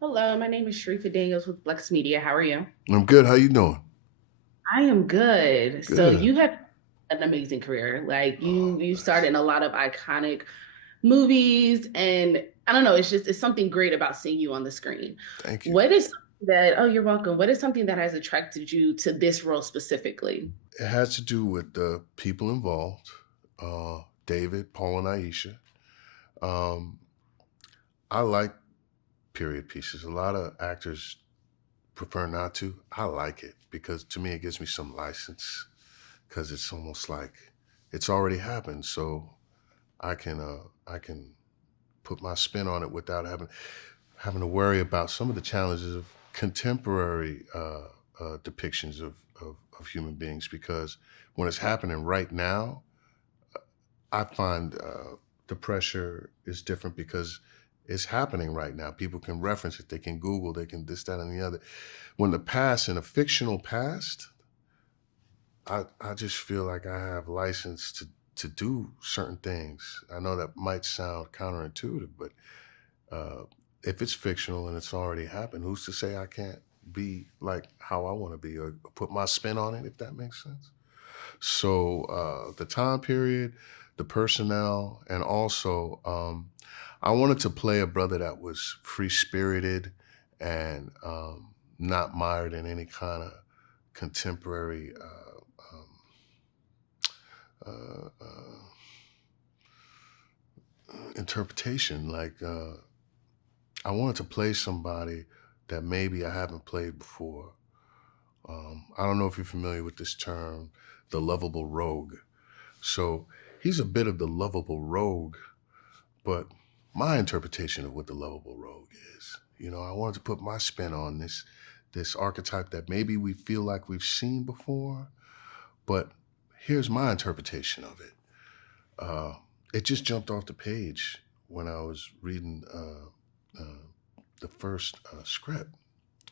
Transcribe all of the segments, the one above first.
Hello, my name is Sharifa Daniels with Blex Media. How are you? I'm good. How you doing? I am good. So Good. you have an amazing career. Like Oh, you started nice. in a lot of iconic movies, and I don't know, it's something great about seeing you on the screen. Thank you. What is something that, oh, you're welcome. What is something that has attracted you to this role specifically? It has to do with the people involved, David, Paul, and Aisha. Um, I like period pieces. A lot of actors prefer not to. I like it because to me it gives me some license because it's almost like it's already happened. So I can put my spin on it without having to worry about some of the challenges of contemporary depictions of human beings because when it's happening right now, I find the pressure is different because it's happening right now. People can reference it, they can Google, they can this, that, and the other. When the past, in a fictional past, I just feel like I have license to do certain things. I know that might sound counterintuitive, but uh, if it's fictional and it's already happened, who's to say I can't be like how I want to be or put my spin on it, if that makes sense? So the time period, the personnel, and also I wanted to play a brother that was free spirited and not mired in any kind of contemporary uh, uh, interpretation. Like I wanted to play somebody that maybe I haven't played before. I don't know if you're familiar with this term, the lovable rogue. So he's a bit of the lovable rogue, but my interpretation of what the lovable rogue is, I wanted to put my spin on this archetype that maybe we feel like we've seen before, but here's my interpretation of it. Uh, it just jumped off the page when I was reading the first script,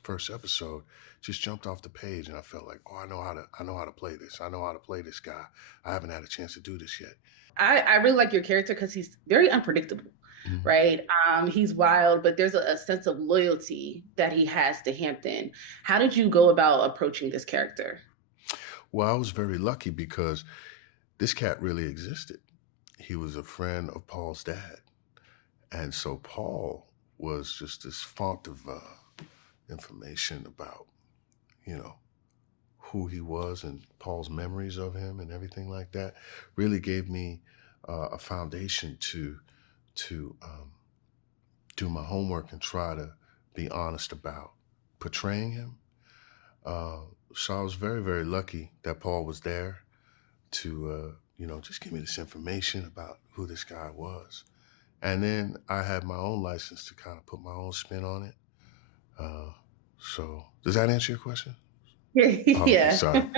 first episode. Just jumped off the page, and I felt like, oh, I know how to play this. I know how to play this guy. I haven't had a chance to do this yet. I really like your character because he's very unpredictable, Mhm. right? He's wild, but there's a sense of loyalty that he has to Hampton. How did you go about approaching this character? Well, I was very lucky because this cat really existed. He was a friend of Paul's dad, and so Paul was just this font of information about you know who he was and Paul's memories of him and everything like that. Really gave me a foundation to do my homework and try to be honest about portraying him. Uh, so I was very very lucky that Paul was there to just give me this information about who this guy was. And then I had my own license to kind of put my own spin on it. Uh, so does that answer your question? Okay, Yeah. sorry.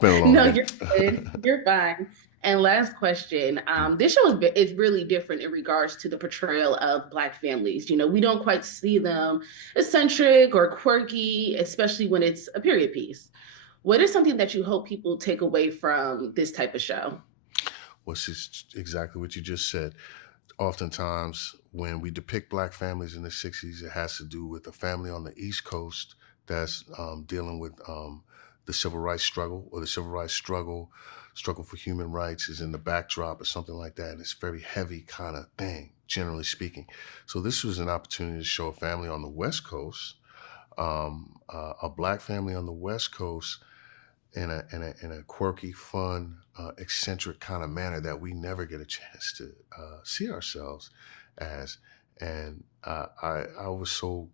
Been a long No, day. you're good. You're fine. And last question. This show is really different in regards to the portrayal of Black families. We don't quite see them eccentric or quirky, especially when it's a period piece. What is something that you hope people take away from this type of show? What's just exactly what you just said. Oftentimes, when we depict Black families in the '60s, it has to do with a family on the East Coast that's dealing with the civil rights struggle, or the civil rights struggle for human rights is in the backdrop or something like that. And it's a very heavy kind of thing, generally speaking. So this was an opportunity to show a family on the West Coast, a Black family on the West Coast in a quirky, fun, eccentric kind of manner that we never get a chance to see ourselves as. And I was so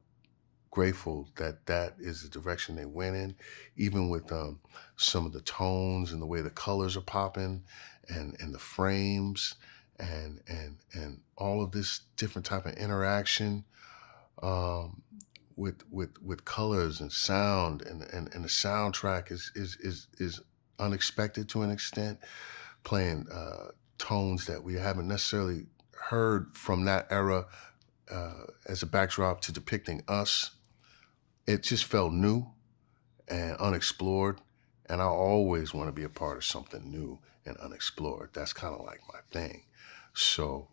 grateful that that is the direction they went in, even with some of the tones and the way the colors are popping, and the frames, and all of this different type of interaction. Um, with colors and sound, and the soundtrack is unexpected to an extent, playing tones that we haven't necessarily heard from that era as a backdrop to depicting us. It just felt new and unexplored, and I always want to be a part of something new and unexplored. That's kind of like my thing. So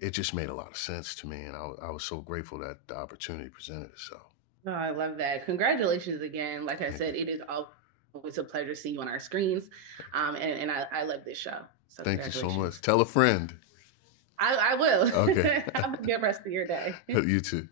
it just made a lot of sense to me, and I was so grateful that the opportunity presented itself. Oh, I love that. Congratulations again. Like I Thank said, you. it is always a pleasure seeing you on our screens. And I love this show. So Thank you so congratulations. much. Tell a friend. I will. Okay. Have a good rest of your day. You too.